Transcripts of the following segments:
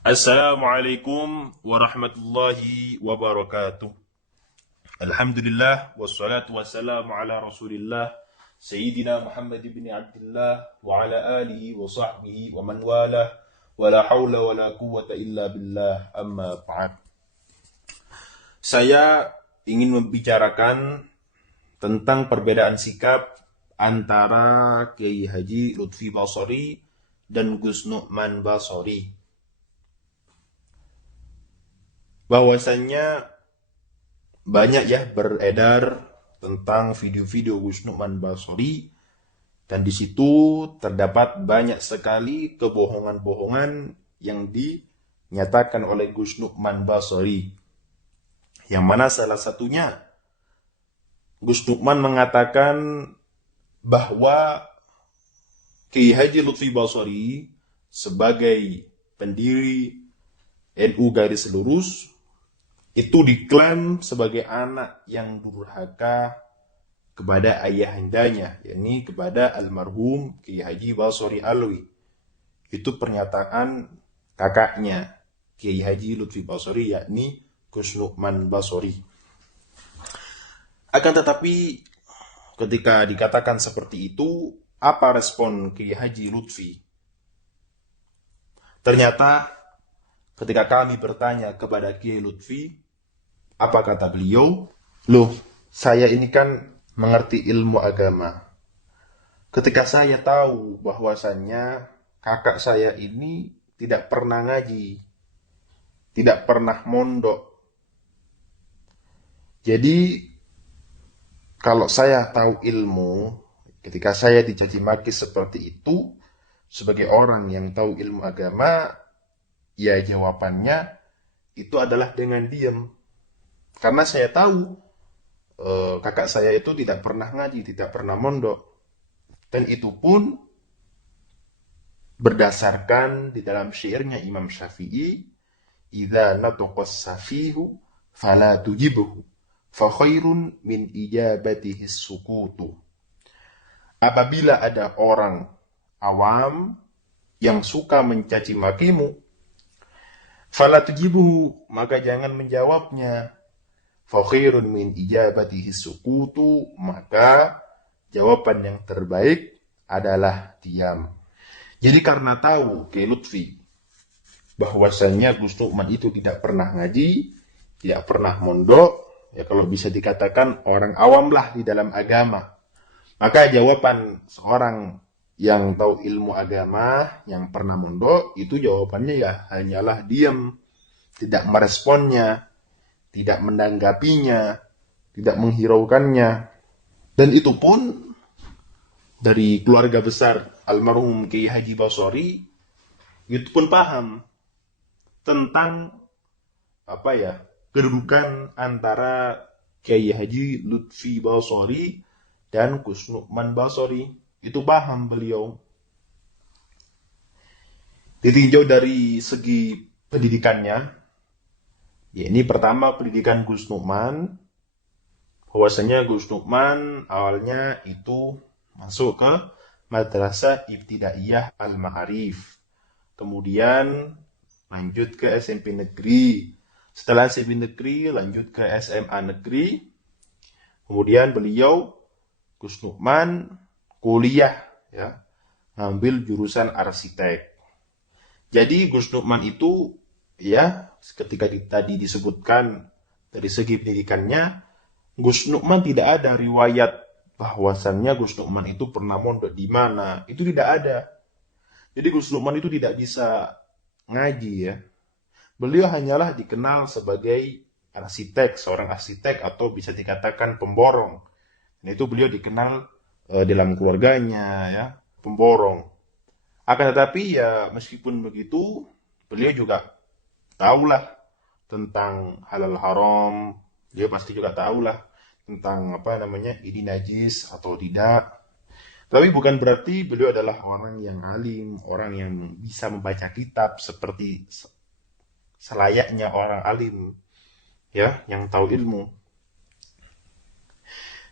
Assalamualaikum warahmatullahi wabarakatuh. Alhamdulillah wassalatu wassalamu ala Rasulillah Sayyidina Muhammad bin Abdullah wa ala alihi wa sahbihi wa man wala wa la hawla wa la quwwata illa billah amma ba'd. Saya ingin membicarakan tentang perbedaan sikap antara Kiai Haji Lutfi Basori dan Gus Nu'man Basori. Bahwasannya banyak ya beredar tentang video-video Gus Nu'man Basori, dan di situ terdapat banyak sekali kebohongan-bohongan yang dinyatakan oleh Gus Nu'man Basori. Yang mana salah satunya Gus Nu'man mengatakan bahwa Kiai Haji Lutfi Basori sebagai pendiri NU garis lurus itu diklaim sebagai anak yang durhaka kepada ayahandanya, yakni kepada almarhum Kiai Haji Basori Alwi. Itu pernyataan kakaknya Kiai Haji Lutfi Basori, yakni Gus Nu'man Basori. Akan tetapi ketika dikatakan seperti itu, apa respon Kiai Haji Lutfi? Ternyata ketika kami bertanya kepada Kiai Lutfi, apa kata beliau? Loh, saya ini kan mengerti ilmu agama. Ketika saya tahu bahwasannya kakak saya ini tidak pernah ngaji, tidak pernah mondok. Jadi, kalau saya tahu ilmu, ketika saya dicaci maki seperti itu, sebagai orang yang tahu ilmu agama, ya jawabannya itu adalah dengan diam. Karena saya tahu kakak saya itu tidak pernah ngaji, tidak pernah mondok. Dan itu pun berdasarkan di dalam syairnya Imam Syafi'i, "Idza nataqas safihu fala tujibhu, fa khairun min ijabatihi sukutu." Apabila ada orang awam yang suka mencaci makimu, fala tujibuhu, maka jangan menjawabnya. Fakhirun min ijabatihi sukutu, maka jawaban yang terbaik adalah diam. Jadi karena tahu Kiai Lutfi bahwasannya Gus Nu'man itu tidak pernah ngaji, tidak pernah mondok, ya kalau bisa dikatakan orang awam lah di dalam agama, maka jawaban seorang yang tahu ilmu agama, yang pernah mondok, itu jawabannya ya hanyalah diam, tidak meresponnya, tidak menanggapinya, tidak menghiraukannya. Dan itu pun dari keluarga besar almarhum Kiai Haji Basori, itu pun paham tentang apa ya, kedudukan antara Kiai Haji Lutfi Basori dan Gus Nu'man Basori. Itu paham beliau. Ditinjau dari segi pendidikannya, ya, ini pertama pendidikan Gus Nu'man, bahwasanya Gus Nu'man awalnya itu masuk ke Madrasah Ibtidaiyah Al-Ma'arif. Kemudian lanjut ke SMP Negeri. Setelah SMP Negeri lanjut ke SMA Negeri. Kemudian beliau Gus Nu'man kuliah, ya, ngambil jurusan arsitek. Jadi Gus Nu'man itu, ya, ketika tadi disebutkan dari segi pendidikannya, Gus Nu'man tidak ada riwayat bahwasannya Gus Nu'man itu pernah mondok di mana. Itu tidak ada. Jadi Gus Nu'man itu tidak bisa ngaji, ya. Beliau hanyalah dikenal sebagai arsitek, seorang arsitek atau bisa dikatakan pemborong. Dan itu beliau dikenal dalam keluarganya, ya, pemborong. Akan tetapi ya meskipun begitu, beliau juga tahulah tentang halal haram, dia pasti juga tahulah tentang apa namanya, ini najis atau tidak. Tapi bukan berarti beliau adalah orang yang alim, orang yang bisa membaca kitab seperti selayaknya orang alim, ya, yang tahu ilmu.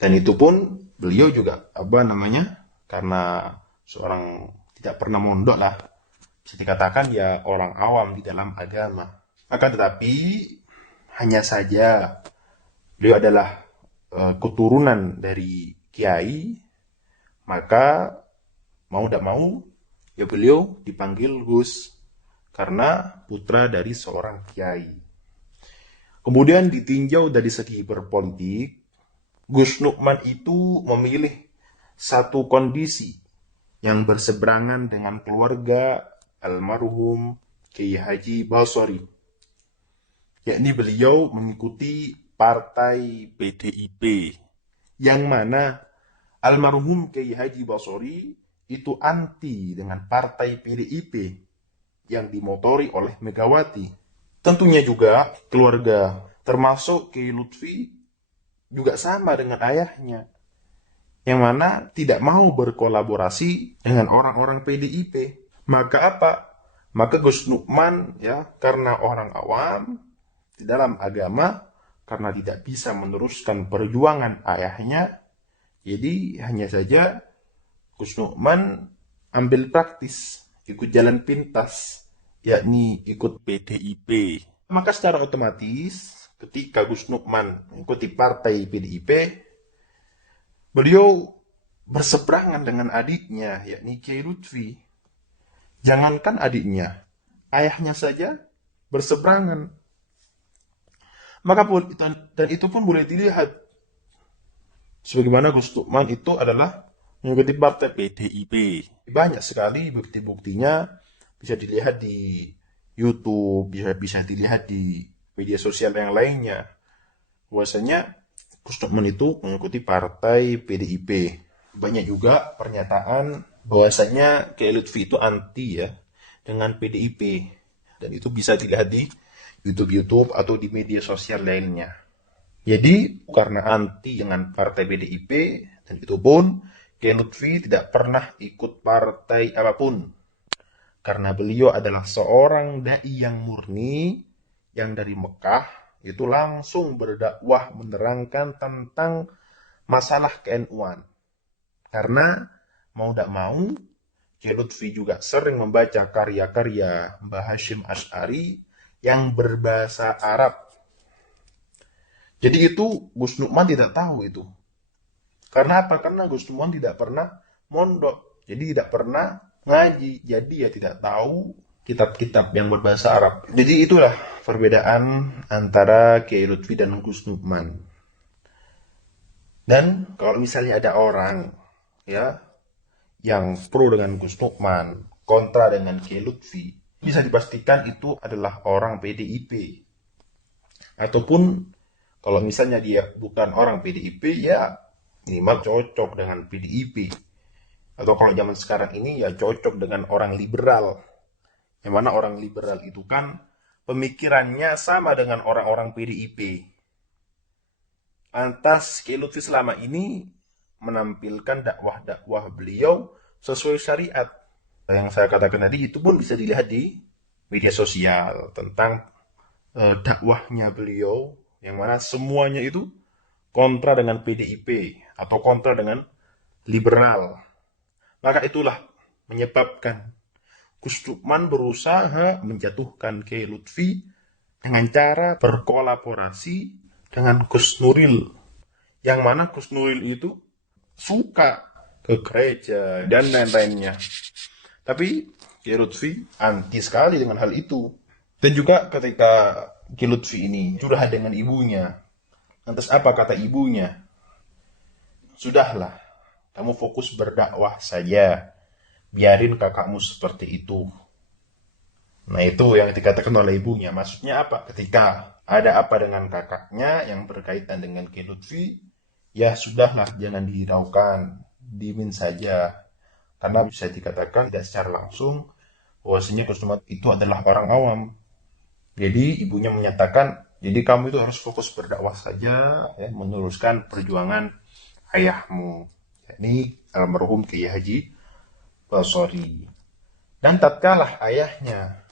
Dan itu pun beliau juga apa namanya, karena seorang tidak pernah mondok lah, bisa dikatakan ya orang awam di dalam agama. Akan tetapi hanya saja beliau adalah keturunan dari kiai, maka mau tidak mau ya beliau dipanggil Gus karena putra dari seorang kiai. Kemudian ditinjau dari segi berpolitik, Gus Nukman itu memilih satu kondisi yang berseberangan dengan keluarga almarhum Kiai Haji Basori, yakni beliau mengikuti partai PDIP, yang mana almarhum Kiai Haji Basori itu anti dengan partai PDIP yang dimotori oleh Megawati. Tentunya juga keluarga, termasuk Kiai Lutfi, juga sama dengan ayahnya, yang mana tidak mau berkolaborasi dengan orang-orang PDIP. Maka apa? Maka Gus Nukman ya, karena orang awam di dalam agama, karena tidak bisa meneruskan perjuangan ayahnya, jadi hanya saja Gus Nukman ambil praktis, ikut jalan pintas, yakni ikut PDIP. Maka secara otomatis ketika Gus Nukman mengikuti partai PDIP, beliau berseberangan dengan adiknya, yakni Kiai Lutfi. Jangankan adiknya, ayahnya saja berseberangan. Maka dan itu pun boleh dilihat sebagaimana Gus Nukman itu adalah mengikuti partai PDIP. Banyak sekali bukti-buktinya, bisa dilihat di YouTube, bisa dilihat di media sosial yang lainnya. Bahwasanya Gus Nukman itu mengikuti partai PDIP. Banyak juga pernyataan bahwasanya Kiai Lutfi itu anti ya dengan PDIP. Dan itu bisa dilihat di YouTube atau di media sosial lainnya. Jadi karena anti dengan partai PDIP, dan itu pun Kiai Lutfi tidak pernah ikut partai apapun. Karena beliau adalah seorang dai yang murni, yang dari Mekah itu langsung berdakwah menerangkan tentang masalah ke-NU-an. Karena mau tidak mau, Kiai Lutfi juga sering membaca karya-karya Mbah Hashim Asy'ari yang berbahasa Arab. Jadi itu Gus Nukman tidak tahu itu. Karena apa? Karena Gus Nukman tidak pernah mondok. Jadi tidak pernah ngaji. Jadi ya tidak tahu kitab-kitab yang berbahasa Arab. Jadi itulah perbedaan antara Kiai Lutfi dan Gus Nukman. Dan kalau misalnya ada orang ya yang pro dengan Gus Nukman, kontra dengan Kiai Lutfi, bisa dipastikan itu adalah orang PDIP. Ataupun kalau misalnya dia bukan orang PDIP, ya minimal cocok dengan PDIP. Atau kalau zaman sekarang ini ya cocok dengan orang liberal. Yang mana orang liberal itu kan pemikirannya sama dengan orang-orang PDIP. Lantas Kiai Lutfi selama ini menampilkan dakwah-dakwah beliau sesuai syariat. Yang saya katakan tadi itu pun bisa dilihat di media sosial tentang dakwahnya beliau, yang mana semuanya itu kontra dengan PDIP atau kontra dengan liberal. Maka itulah menyebabkan Gus Nukman berusaha menjatuhkan Kiai Lutfi dengan cara berkolaborasi dengan Gus Nuril, yang mana Gus Nuril itu suka ke gereja dan lain-lainnya. Tapi Kiai Lutfi anti sekali dengan hal itu. Dan juga ketika Kiai Lutfi ini curhat dengan ibunya, lantas apa kata ibunya? Sudahlah, kamu fokus berdakwah saja. Biarin kakakmu seperti itu. Nah itu yang dikatakan oleh ibunya. Maksudnya apa? Ketika ada apa dengan kakaknya yang berkaitan dengan Kiai Lutfi, ya sudahlah, jangan dihiraukan, dimin saja. Karena bisa dikatakan tidak secara langsung bahwasanya Gus Nukman itu adalah orang awam. Jadi ibunya menyatakan, jadi kamu itu harus fokus berdakwah saja, ya, meneruskan perjuangan ayahmu, yakni almarhum Kiai Haji Basori. Dan tatkala ayahnya,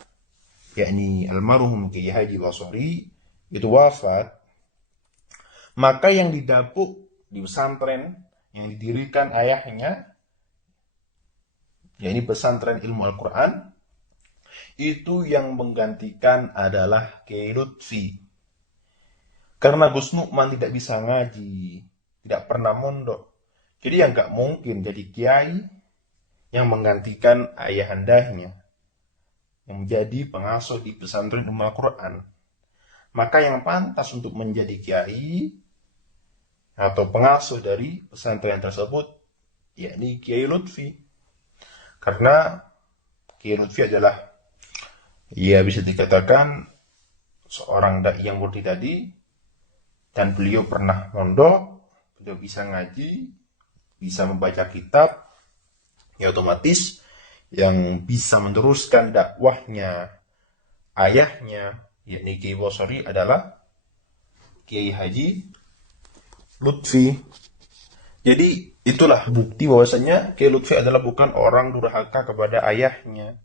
yakni almarhum Kiai Haji Basori itu wafat, maka yang didapuk di pesantren yang didirikan ayahnya, yakni pesantren ilmu Al-Quran, Itu yang menggantikan adalah Kiai Lutfi. Karena Gus Nukman tidak bisa ngaji, tidak pernah mondok. Jadi yang nggak mungkin jadi kiai yang menggantikan ayahandanya, yang menjadi pengasuh di pesantren Ummul Al-Quran. Maka yang pantas untuk menjadi kiai atau pengasuh dari pesantren tersebut, yakni Kiai Lutfi. Karena Kiai Lutfi adalah, ya bisa dikatakan, seorang dai yang murni tadi, dan beliau pernah mondok, beliau bisa ngaji, bisa membaca kitab, ya otomatis yang bisa meneruskan dakwahnya ayahnya, yakni Kiai Bosori, adalah Kiai Haji Lutfi. Jadi itulah bukti bahwasanya Kiai Lutfi adalah bukan orang durhaka kepada ayahnya.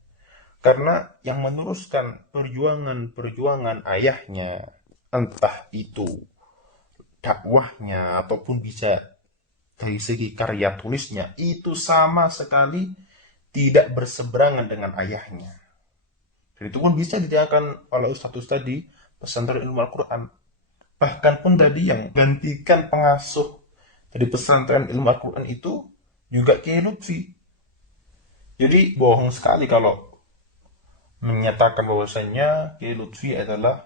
Karena yang meneruskan perjuangan ayahnya, entah itu dakwahnya ataupun bisa dari segi karya tulisnya, itu sama sekali tidak berseberangan dengan ayahnya. Dan itu pun bisa ditanyakan oleh ustadz tadi pesantren ilmu Al-Quran. Bahkan pun tadi yang gantikan pengasuh dari pesantren ilmu Al-Quran itu juga Kiai Lutfi. Jadi bohong sekali kalau menyatakan bahwasanya Kiai Lutfi adalah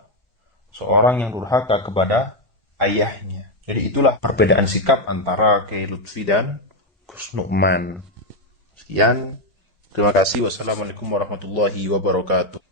seorang yang durhaka kepada ayahnya. Jadi itulah perbedaan sikap antara Kiai Lutfi dan Gus Nukman. Sekian, terima kasih. Wassalamualaikum warahmatullahi wabarakatuh.